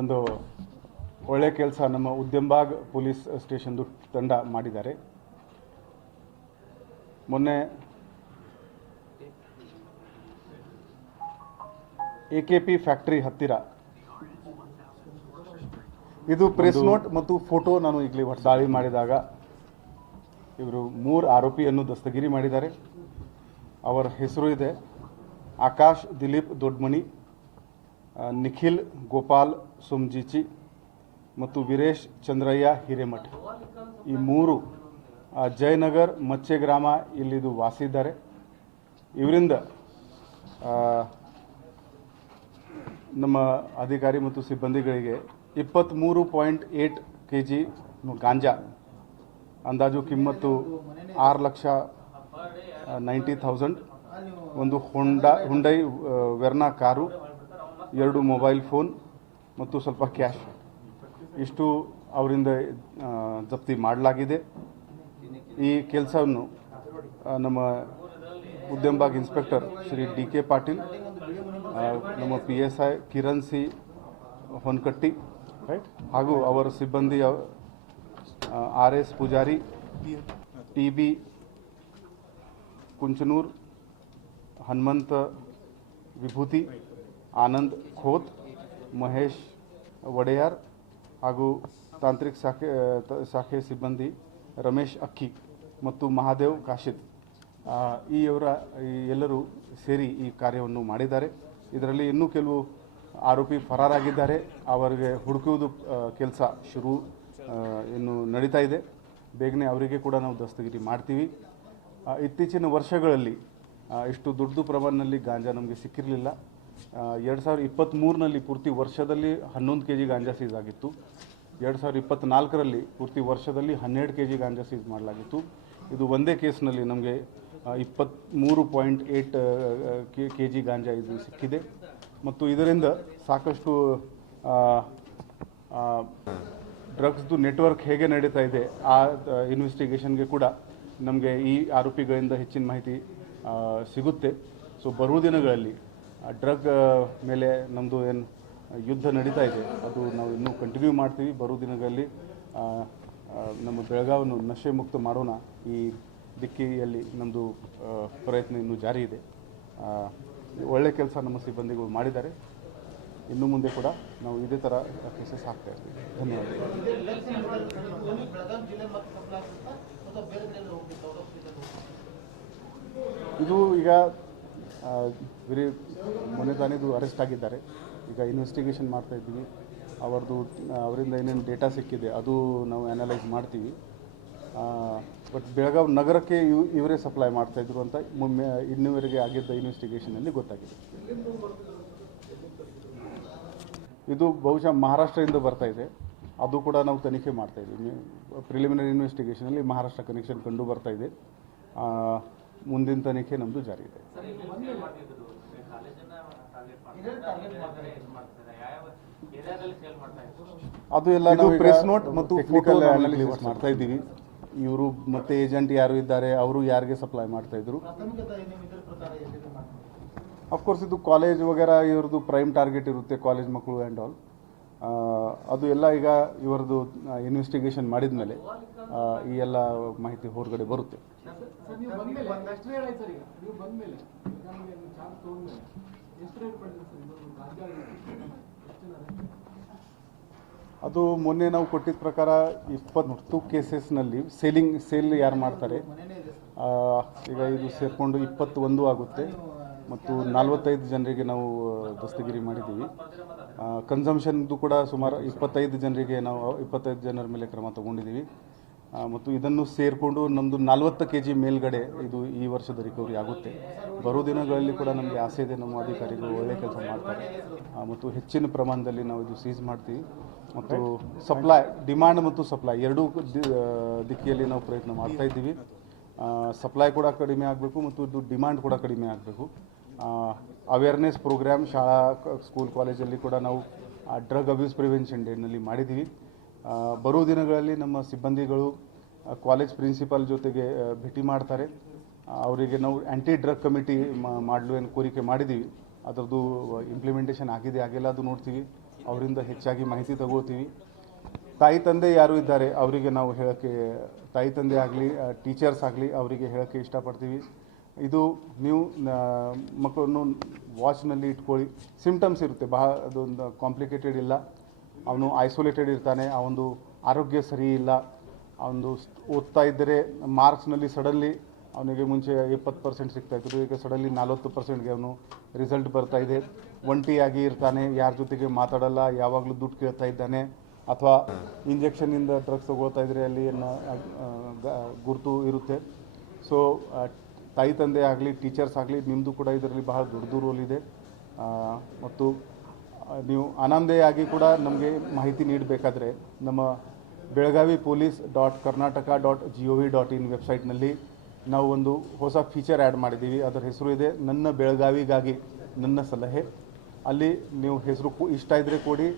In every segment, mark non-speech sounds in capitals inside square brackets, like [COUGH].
ಒಂದು ಒಳ್ಳೆ ಕೆಲಸ ನಮ್ಮ ಉದ್ಯಮಬಾಗ್ ಪೊಲೀಸ್ ಸ್ಟೇಷನ್ದು ತಂಡ ಮಾಡಿದ್ದಾರೆ ಮೊನ್ನೆ ಎ ಕೆ ಪಿ ಫ್ಯಾಕ್ಟ್ರಿ ಹತ್ತಿರ ಇದು ಪ್ರೆಸ್ ನೋಟ್ ಮತ್ತು ಫೋಟೋ ನಾನು ಈಗಲೇ ದಾಳಿ ಮಾಡಿದಾಗ ಇವರು ಮೂರು ಆರೋಪಿಯನ್ನು ದಸ್ತಗಿರಿ ಮಾಡಿದ್ದಾರೆ ಅವರ ಹೆಸರು ಇದೆ ಆಕಾಶ್ ದಿಲೀಪ್ ದೊಡ್ಮಣಿ ನಿಖಿಲ್ ಗೋಪಾಲ್ ಸುಮ್ಜಿಚಿ ಮತ್ತು ವೀರೇಶ್ ಚಂದ್ರಯ್ಯ ಹಿರೇಮಠ ಈ ಮೂರು ಜಯನಗರ್ ಮಚ್ಚೆ ಗ್ರಾಮ ಇಲ್ಲಿದು ವಾಸಿದ್ದಾರೆ ಇವರಿಂದ ನಮ್ಮ ಅಧಿಕಾರಿ ಮತ್ತು ಸಿಬ್ಬಂದಿಗಳಿಗೆ ಇಪ್ಪತ್ತ್ಮೂರು point eight K G ganja ಅಂದಾಜು ಕಿಮ್ಮತ್ತು ಆರು ಲಕ್ಷ ನೈಂಟಿ ಥೌಸಂಡ್ ಒಂದು ಹೊಂಡ ಹುಂಡೈ ವೆರ್ನಾ ಕಾರು ಎರಡು ಮೊಬೈಲ್ ಫೋನ್ ಮತ್ತು ಸ್ವಲ್ಪ ಕ್ಯಾಶ್ ಇಷ್ಟು ಅವರಿಂದ ಜಪ್ತಿ ಮಾಡಲಾಗಿದೆ ಈ ಕೆಲಸವನ್ನು ನಮ್ಮ Udyambag inspector Shri D K Patil ನಮ್ಮ P S I Kiran C Honkatti right ಹಾಗೂ ಅವರ ಸಿಬ್ಬಂದಿ R S Pujari T B Kunchanur Hanumanth Vibhuti Anand Khot Mahesh Odeyar ಹಾಗೂ ತಾಂತ್ರಿಕ ಶಾಖೆ ಶಾಖೆ ಸಿಬ್ಬಂದಿ ರಮೇಶ್ ಅಕ್ಕಿ ಮತ್ತು ಮಹಾದೇವ್ ಕಾಶಿದ್ ಈ ಅವರ ಎಲ್ಲರೂ ಸೇರಿ ಈ ಕಾರ್ಯವನ್ನು ಮಾಡಿದ್ದಾರೆ ಇದರಲ್ಲಿ ಇನ್ನೂ ಕೆಲವು ಆರೋಪಿ ಫರಾರಾಗಿದ್ದಾರೆ ಅವರಿಗೆ ಹುಡುಕುವುದು ಕೆಲಸ ಶುರು ಇನ್ನು ನಡೀತಾ ಇದೆ ಬೇಗನೆ ಅವರಿಗೆ ಕೂಡ ನಾವು ದಸ್ತಗಿರಿ ಮಾಡ್ತೀವಿ ಇತ್ತೀಚಿನ ವರ್ಷಗಳಲ್ಲಿ ಇಷ್ಟು ದೊಡ್ಡ ಪ್ರಮಾಣದಲ್ಲಿ ಗಾಂಜಾ ನಮಗೆ ಸಿಕ್ಕಿರಲಿಲ್ಲ ಎರಡು ಸಾವಿರದ ಇಪ್ಪತ್ತ್ಮೂರಿನಲ್ಲಿ ಪೂರ್ತಿ ವರ್ಷದಲ್ಲಿ ಹನ್ನೊಂದು ಕೆ ಜಿ ಗಾಂಜಾ ಸೀಸ್ ಆಗಿತ್ತು ಎರಡು ಸಾವಿರದ ಇಪ್ಪತ್ತ್ನಾಲ್ಕರಲ್ಲಿ ಪೂರ್ತಿ ವರ್ಷದಲ್ಲಿ ಹನ್ನೆರಡು ಕೆ ಜಿ ಗಾಂಜಾ ಸೀಸ್ ಮಾಡಲಾಗಿತ್ತು ಇದು ಒಂದೇ ಕೇಸ್ನಲ್ಲಿ ನಮಗೆ ಇಪ್ಪತ್ತ್ಮೂರು point eight K G ganja ಇದು ಸಿಕ್ಕಿದೆ ಮತ್ತು ಇದರಿಂದ ಸಾಕಷ್ಟು ಡ್ರಗ್ಸ್ದು ನೆಟ್ವರ್ಕ್ ಹೇಗೆ ನಡೀತಾ ಇದೆ ಆ ಇನ್ವೆಸ್ಟಿಗೇಷನ್ಗೆ ಕೂಡ ನಮಗೆ ಈ ಆರೋಪಿಗಳಿಂದ ಹೆಚ್ಚಿನ ಮಾಹಿತಿ ಸಿಗುತ್ತೆ ಸೊ ಬರುವ ದಿನಗಳಲ್ಲಿ ಡ್ರಗ್ ಮೇಲೆ ನಮ್ಮದು ಏನು ಯುದ್ಧ ನಡೀತಾ ಇದೆ ಅದು ನಾವು ಇನ್ನೂ ಕಂಟಿನ್ಯೂ ಮಾಡ್ತೀವಿ ಬರೋ ದಿನಗಳಲ್ಲಿ ನಮ್ಮ ಬೆಳಗಾವನ್ನು ನಶೆ ಮುಕ್ತ ಮಾಡೋಣ ಈ ದಿಕ್ಕಿಯಲ್ಲಿ ನಮ್ಮದು ಪ್ರಯತ್ನ ಇನ್ನೂ ಜಾರಿ ಇದೆ ಒಳ್ಳೆ ಕೆಲಸ ನಮ್ಮ ಸಿಬ್ಬಂದಿಗಳು ಮಾಡಿದ್ದಾರೆ ಇನ್ನು ಮುಂದೆ ಕೂಡ ನಾವು ಇದೇ ಥರ ಕೆಲಸ ಹಾಕ್ತಾ ಇರ್ತೀವಿ ಧನ್ಯವಾದ ಇದು ಈಗ ವಿರಿ ಮೊನ್ನೆ ತಾನೇದು ಅರೆಸ್ಟ್ ಆಗಿದ್ದಾರೆ ಈಗ ಇನ್ವೆಸ್ಟಿಗೇಷನ್ ಮಾಡ್ತಾ ಇದ್ದೀವಿ ಅವ್ರದ್ದು ಅವರಿಂದ ಏನೇನು ಡೇಟಾ ಸಿಕ್ಕಿದೆ ಅದು ನಾವು ಅನಲೈಸ್ ಮಾಡ್ತೀವಿ ಬಟ್ ಬೆಳಗಾವಿ ನಗರಕ್ಕೆ ಇವ್ ಇವರೇ ಸಪ್ಲೈ ಮಾಡ್ತಾಯಿದ್ರು ಅಂತ ಮೊಮ್ಮೆ ಇನ್ನುವರೆಗೆ ಆಗಿದ್ದ ಇನ್ವೆಸ್ಟಿಗೇಷನಲ್ಲಿ ಗೊತ್ತಾಗಿದೆ ಇದು ಬಹುಶಃ ಮಹಾರಾಷ್ಟ್ರದಿಂದ ಬರ್ತಾ ಇದೆ ಅದು ಕೂಡ ನಾವು ತನಿಖೆ ಮಾಡ್ತಾ ಇದ್ದೀವಿ ಪ್ರಿಲಿಮಿನರಿ ಇನ್ವೆಸ್ಟಿಗೇಷನಲ್ಲಿ ಮಹಾರಾಷ್ಟ್ರ ಕನೆಕ್ಷನ್ ಕಂಡು ಬರ್ತಾ ಇದೆ ಮುಂದಿನ ತನಿಖೆ ನಮ್ಮದು ಜಾರಿ ಇದೆ ಅದು ಎಲ್ಲ ನಾವು ಪ್ರೆಸ್ ನೋಟ್ ಮತ್ತು ಟೆಕ್ನಿಕಲ್ ಅನಾಲಿಸಿಸ್ ಮಾಡ್ತಾ ಇದ್ದೀವಿ ಇವರು ಮತ್ತೆ ಏಜೆಂಟ್ ಯಾರು ಇದ್ದಾರೆ ಅವರು ಯಾರಿಗೆ ಸಪ್ಲೈ ಮಾಡ್ತಾ ಇದ್ರು ಅಫ್ಕೋರ್ಸ್ ಇದು ಕಾಲೇಜ್ ವಗೇರ ಇವ್ರದ್ದು ಪ್ರೈಮ್ ಟಾರ್ಗೆಟ್ ಇರುತ್ತೆ ಕಾಲೇಜ್ ಮಕ್ಕಳು ಆ್ಯಂಡ್ ಆಲ್ ಅದು ಎಲ್ಲ ಈಗ ಇವರದ್ದು ಇನ್ವೆಸ್ಟಿಗೇಷನ್ ಮಾಡಿದ ಮೇಲೆ ಈ ಎಲ್ಲ ಮಾಹಿತಿ ಹೊರಗಡೆ ಬರುತ್ತೆ ಅದು ಮೊನ್ನೆ ನಾವು ಕೊಟ್ಟಿದ್ದ ಪ್ರಕಾರ ಇಪ್ಪತ್ತು ಕೇಸಸ್ನಲ್ಲಿ ಸೇಲಿಂಗ್ ಸೇಲ್ ಯಾರು ಮಾಡ್ತಾರೆ ಈಗ ಇದು ಸೇರಿಕೊಂಡು ಇಪ್ಪತ್ತೊಂದು ಆಗುತ್ತೆ ಮತ್ತು ನಲ್ವತ್ತೈದು ಜನರಿಗೆ ನಾವು ದಸ್ತಗಿರಿ ಮಾಡಿದ್ದೀವಿ ಕನ್ಸಂಪ್ಷನ್ದು ಕೂಡ ಸುಮಾರು ಇಪ್ಪತ್ತೈದು ಜನರಿಗೆ ನಾವು ಇಪ್ಪತ್ತೈದು ಜನರ ಮೇಲೆ ಕ್ರಮ ತಗೊಂಡಿದ್ದೀವಿ ಮತ್ತು ಇದನ್ನು ಸೇರಿಕೊಂಡು ನಮ್ಮದು ನಲವತ್ತು ಕೆ ಜಿ ಮೇಲ್ಗಡೆ ಇದು ಈ ವರ್ಷದ ರಿಕವರಿ ಆಗುತ್ತೆ ಬರೋ ದಿನಗಳಲ್ಲಿ ಕೂಡ ನಮಗೆ ಆಸೆ ಇದೆ ನಮ್ಮ ಅಧಿಕಾರಿಗಳು ಒಳ್ಳೆಯ ಕೆಲಸ ಮಾಡ್ತಾರೆ ಮತ್ತು ಹೆಚ್ಚಿನ ಪ್ರಮಾಣದಲ್ಲಿ ನಾವು ಇದು ಸೀಸ್ ಮಾಡ್ತೀವಿ ಮತ್ತು ಸಪ್ಲೈ ಡಿಮ್ಯಾಂಡ್ ಮತ್ತು ಸಪ್ಲೈ ಎರಡೂ ದಿಕ್ಕಿಯಲ್ಲಿ ನಾವು ಪ್ರಯತ್ನ ಮಾಡ್ತಾ ಇದ್ದೀವಿ ಸಪ್ಲೈ ಕೂಡ ಕಡಿಮೆ ಆಗಬೇಕು ಮತ್ತು ಇದು ಡಿಮ್ಯಾಂಡ್ ಕೂಡ ಕಡಿಮೆ ಆಗಬೇಕು ಅವೇರ್ನೆಸ್ ಪ್ರೋಗ್ರಾಮ್ ಶಾಲಾ ಸ್ಕೂಲ್ ಕಾಲೇಜಲ್ಲಿ ಕೂಡ ನಾವು ಡ್ರಗ್ ಅಬ್ಯೂಸ್ ಪ್ರಿವೆನ್ಷನ್ ಡೇನಲ್ಲಿ ಮಾಡಿದ್ದೀವಿ ಬರೋ ದಿನಗಳಲ್ಲಿ ನಮ್ಮ ಸಿಬ್ಬಂದಿಗಳು ಕಾಲೇಜ್ ಪ್ರಿನ್ಸಿಪಾಲ್ ಜೊತೆಗೆ ಭೇಟಿ ಮಾಡ್ತಾರೆ ಅವರಿಗೆ ನಾವು ಆ್ಯಂಟಿ ಡ್ರಗ್ ಕಮಿಟಿ ಮಾಡಲು ಏನು ಕೋರಿಕೆ ಮಾಡಿದ್ದೀವಿ ಅದರದ್ದು ಇಂಪ್ಲಿಮೆಂಟೇಷನ್ ಆಗಿದೆ ಆಗಿಲ್ಲ ಅದು ನೋಡ್ತೀವಿ ಅವರಿಂದ ಹೆಚ್ಚಾಗಿ ಮಾಹಿತಿ ತಗೋತೀವಿ ತಾಯಿ ತಂದೆ ಯಾರು ಇದ್ದಾರೆ ಅವರಿಗೆ ನಾವು ಹೇಳೋಕ್ಕೆ ತಾಯಿ ತಂದೆ ಆಗಲಿ ಟೀಚರ್ಸ್ ಆಗಲಿ ಅವರಿಗೆ ಹೇಳೋಕ್ಕೆ ಇಷ್ಟಪಡ್ತೀವಿ ಇದು ನೀವು ಮಕ್ಕಳನ್ನು ವಾಚ್ನಲ್ಲಿ ಇಟ್ಕೊಳ್ಳಿ ಸಿಂಪ್ಟಮ್ಸ್ ಇರುತ್ತೆ ಬಹಳ ಅದೊಂದು ಕಾಂಪ್ಲಿಕೇಟೆಡ್ ಇಲ್ಲ ಅವನು ಐಸೋಲೇಟೆಡ್ ಇರ್ತಾನೆ ಒಂದು ಆರೋಗ್ಯ ಸರಿ ಇಲ್ಲ ಅವನು ಓದ್ತಾ ಇದ್ದರೆ ಮಾರ್ಕ್ಸ್ನಲ್ಲಿ ಸಡನ್ಲಿ ಅವನಿಗೆ ಮುಂಚೆ ಇಪ್ಪತ್ತು ಪರ್ಸೆಂಟ್ ಇತ್ತು ಈಗ ಸಡನ್ಲಿ ನಲ್ವತ್ತು ಪರ್ಸೆಂಟ್ಗೆ ಅವನು ರಿಸಲ್ಟ್ ಬರ್ತಾ ಇದೆ ಒಂಟಿಯಾಗಿ ಇರ್ತಾನೆ ಯಾರ ಜೊತೆಗೆ ಮಾತಾಡಲ್ಲ ಯಾವಾಗಲೂ ದುಡ್ಡು ಕೇಳ್ತಾ ಇದ್ದಾನೆ ಅಥವಾ ಇಂಜೆಕ್ಷನಿಂದ ಡ್ರಗ್ಸ್ ತಗೊಳ್ತಾ ಇದ್ದರೆ ಅಲ್ಲಿ ಅನ್ನೋ ಗುರುತು ಇರುತ್ತೆ ಸೊ ತಾಯಿ ತಂದೆ ಆಗಲಿ ಟೀಚರ್ಸ್ ಆಗಲಿ ನಿಮ್ಮದು ಕೂಡ ಇದರಲ್ಲಿ ಬಹಳ ದೊಡ್ಡ ರೋಲ್ ಇದೆ ಮತ್ತು ನೀವು ಆನಂದೆಯಾಗಿ ಕೂಡ ನಮಗೆ ಮಾಹಿತಿ ನೀಡಬೇಕಾದ್ರೆ ನಮ್ಮ Belagavi police dot Karnataka dot G O V dot in ವೆಬ್ಸೈಟ್ನಲ್ಲಿ ನಾವು ಒಂದು ಹೊಸ ಫೀಚರ್ ಆ್ಯಡ್ ಮಾಡಿದ್ದೀವಿ ಅದರ ಹೆಸರು ಇದೆ ನನ್ನ ಬೆಳಗಾವಿಗಾಗಿ ನನ್ನ ಸಲಹೆ ಅಲ್ಲಿ ನೀವು ಹೆಸರು ಇಷ್ಟ ಇದ್ದರೆ ಕೊಡಿ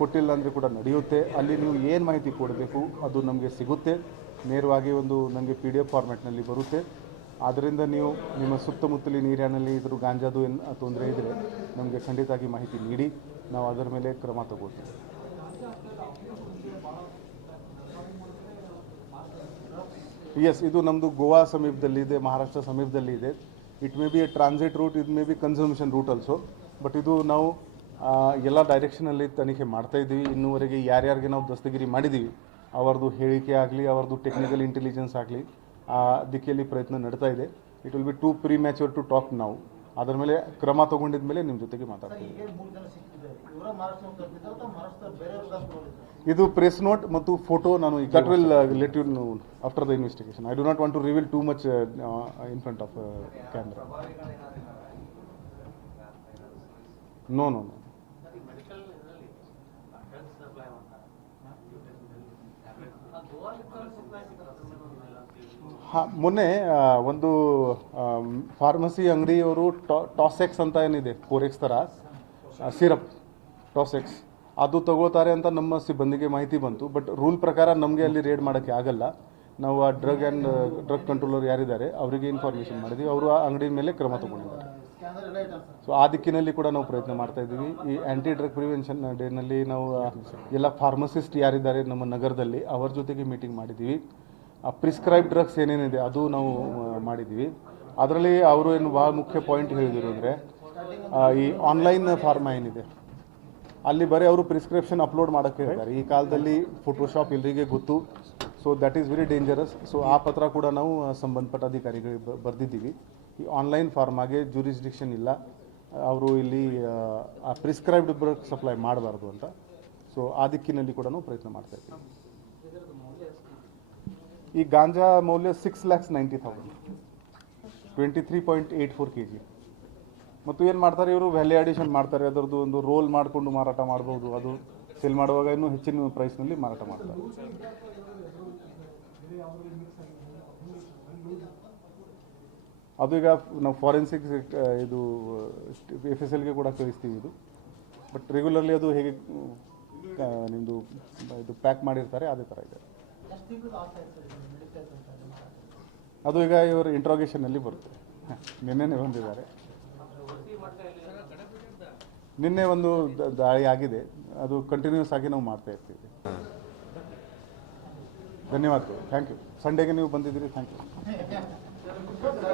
ಕೊಟ್ಟಿಲ್ಲ ಅಂದರೆ ಕೂಡ ನಡೆಯುತ್ತೆ ಅಲ್ಲಿ ನೀವು ಏನು ಮಾಹಿತಿ ಕೊಡಬೇಕು ಅದು ನಮಗೆ ಸಿಗುತ್ತೆ ನೇರವಾಗಿ ಒಂದು ನನಗೆ ಪಿ ಡಿ ಎಫ್ ಫಾರ್ಮೆಟ್ನಲ್ಲಿ ಬರುತ್ತೆ ಆದ್ದರಿಂದ ನೀವು ನಿಮ್ಮ ಸುತ್ತಮುತ್ತಲಿನ ನೀರಿನಲ್ಲಿ ಇದ್ರ ಗಾಂಜಾದು ಏನು ತೊಂದರೆ ಇದ್ದರೆ ನಮಗೆ ಖಂಡಿತವಾಗಿ ಮಾಹಿತಿ ನೀಡಿ ನಾವು ಅದರ ಮೇಲೆ ಕ್ರಮ ತಗೋತೀವಿ ಎಸ್ ಇದು ನಮ್ಮದು ಗೋವಾ ಸಮೀಪದಲ್ಲಿದೆ ಮಹಾರಾಷ್ಟ್ರ ಸಮೀಪದಲ್ಲಿ ಇದೆ it may be a transit route ಇದು may be consumption route also but ಇದು ನಾವು ಎಲ್ಲ ಡೈರೆಕ್ಷನಲ್ಲಿ ತನಿಖೆ ಮಾಡ್ತಾ ಇದ್ದೀವಿ ಇನ್ನೂವರೆಗೆ ಯಾರ್ಯಾರಿಗೆ ನಾವು ದಸ್ತಗಿರಿ ಮಾಡಿದ್ದೀವಿ ಅವರದು ಹೇಳಿಕೆ ಆಗಲಿ ಅವರದು ಟೆಕ್ನಿಕಲ್ ಇಂಟೆಲಿಜೆನ್ಸ್ ಆಗಲಿ ಆ ದಿಕ್ಕಿಯಲ್ಲಿ ಪ್ರಯತ್ನ ನಡೀತಾ ಇದೆ it will be too premature to talk ನಾವು ಅದರ ಮೇಲೆ ಕ್ರಮ ತಗೊಂಡಿದ ಮೇಲೆ ನಿಮ್ಮ ಜೊತೆಗೆ ಮಾತಾಡ್ತೀವಿ ಇದು ಪ್ರೆಸ್ ನೋಟ್ ಮತ್ತು ಫೋಟೋ ನಾನು that will let you know after the investigation I do not want to reveal too much in front of camera no no no ಹಾಂ ಮೊನ್ನೆ ಒಂದು ಫಾರ್ಮಸಿ ಅಂಗಡಿಯವರು ಟಾಸೆಕ್ಸ್ ಅಂತ ಏನಿದೆ ಫೋರ್ ಎಕ್ಸ್ ಥರ ಸಿರಪ್ ಟಾಸೆಕ್ಸ್ ಅದು ತಗೊಳ್ತಾರೆ ಅಂತ ನಮ್ಮ ಸಿಬ್ಬಂದಿಗೆ ಮಾಹಿತಿ ಬಂತು ಬಟ್ ರೂಲ್ ಪ್ರಕಾರ ನಮಗೆ ಅಲ್ಲಿ ರೇಡ್ ಮಾಡೋಕ್ಕೆ ಆಗಲ್ಲ ನಾವು ಆ ಡ್ರಗ್ ಆ್ಯಂಡ್ ಡ್ರಗ್ ಕಂಟ್ರೋಲರ್ ಯಾರಿದ್ದಾರೆ ಅವರಿಗೆ ಇನ್ಫಾರ್ಮೇಷನ್ ಮಾಡಿದ್ವಿ ಅವರು ಆ ಅಂಗಡಿ ಮೇಲೆ ಕ್ರಮ ತಗೊಂಡಿದ್ದಾರೆ ಸೊ ಆ ದಿಕ್ಕಿನಲ್ಲಿ ಕೂಡ ನಾವು ಪ್ರಯತ್ನ ಮಾಡ್ತಾ ಇದ್ದೀವಿ ಈ ಆ್ಯಂಟಿ ಡ್ರಗ್ ಪ್ರಿವೆನ್ಷನ್ ಡೇನಲ್ಲಿ ನಾವು ಎಲ್ಲ ಫಾರ್ಮಸಿಸ್ಟ್ ಯಾರಿದ್ದಾರೆ ನಮ್ಮ ನಗರದಲ್ಲಿ ಅವರ ಜೊತೆಗೆ ಮೀಟಿಂಗ್ ಮಾಡಿದ್ದೀವಿ ಆ ಪ್ರಿಸ್ಕ್ರೈಬ್ ಡ್ರಗ್ಸ್ ಏನೇನಿದೆ ಅದು ನಾವು ಮಾಡಿದ್ದೀವಿ ಅದರಲ್ಲಿ ಅವರು ಏನು ಭಾಳ ಮುಖ್ಯ ಪಾಯಿಂಟ್ ಹೇಳಿದರು ಅಂದರೆ ಈ ಆನ್ಲೈನ್ ಫಾರ್ಮಾ ಏನಿದೆ ಅಲ್ಲಿ ಬರೀ ಅವರು ಪ್ರಿಸ್ಕ್ರಿಪ್ಷನ್ ಅಪ್ಲೋಡ್ ಮಾಡೋಕ್ಕೆ ಹೇಳ್ತಾರೆ ಈ ಕಾಲದಲ್ಲಿ ಫೋಟೋಶಾಪ್ ಎಲ್ಲರಿಗೆ ಗೊತ್ತು so that is very dangerous so ಆ ಪತ್ರ ಕೂಡ ನಾವು ಸಂಬಂಧಪಟ್ಟ ಅಧಿಕಾರಿಗಳಿಗೆ ಬರೆದಿದ್ದೀವಿ ಈ ಆನ್ಲೈನ್ ಫಾರ್ಮಾಗೆ ಜೂರಿಸ್ಡಿಕ್ಷನ್ ಇಲ್ಲ ಅವರು ಇಲ್ಲಿ ಆ ಪ್ರಿಸ್ಕ್ರೈಬ್ಡ್ ಡ್ರಗ್ ಸಪ್ಲೈ ಮಾಡಬಾರ್ದು ಅಂತ ಸೊ ಆ ದಿಕ್ಕಿನಲ್ಲಿ ಕೂಡ ನಾವು ಪ್ರಯತ್ನ ಮಾಡ್ತಾ ಇದ್ದೀವಿ ಈ ಗಾಂಜಾ ಮೌಲ್ಯ six lakhs ninety thousand twenty three point eight four K G ಮತ್ತು ಏನು ಮಾಡ್ತಾರೆ ಇವರು ವ್ಯಾಲ್ಯೂ ಆಡಿಷನ್ ಮಾಡ್ತಾರೆ ಅದರದ್ದು ಒಂದು ರೋಲ್ ಮಾಡಿಕೊಂಡು ಮಾರಾಟ ಮಾಡ್ಬೋದು ಅದು ಸೇಲ್ ಮಾಡುವಾಗ ಇನ್ನೂ ಹೆಚ್ಚಿನ ಪ್ರೈಸ್ನಲ್ಲಿ ಮಾರಾಟ ಮಾಡ್ತಾರೆ ಅದು ಈಗ ನಾವು ಫಾರೆನ್ಸಿಕ್ ಇದು ಎಫ್ ಎಸ್ ಎಲ್ಗೆ ಕೂಡ ಕಳಿಸ್ತೀವಿ ಇದು ಬಟ್ ರೆಗ್ಯುಲರ್ಲಿ ಅದು ಹೇಗೆ ನಿಮ್ಮದು ಇದು ಪ್ಯಾಕ್ ಮಾಡಿರ್ತಾರೆ ಅದೇ ಥರ ಇದೆ ಅದು ಈಗ ಇವರು ಇಂಟ್ರೋಗೇಶನಲ್ಲಿ ಬರುತ್ತೆ [LAUGHS] ನಿನ್ನೆನೇ ಬಂದಿದ್ದಾರೆ ನಿನ್ನೆ ಒಂದು ದಾಳಿ ಆಗಿದೆ ಅದು ಕಂಟಿನ್ಯೂಸ್ ಆಗಿ ನಾವು ಮಾಡ್ತಾ ಇರ್ತೀವಿ ಧನ್ಯವಾದಗಳು ಥ್ಯಾಂಕ್ ಯು ಸಂಡೇಗೆ ನೀವು ಬಂದಿದ್ದೀರಿ ಥ್ಯಾಂಕ್ ಯು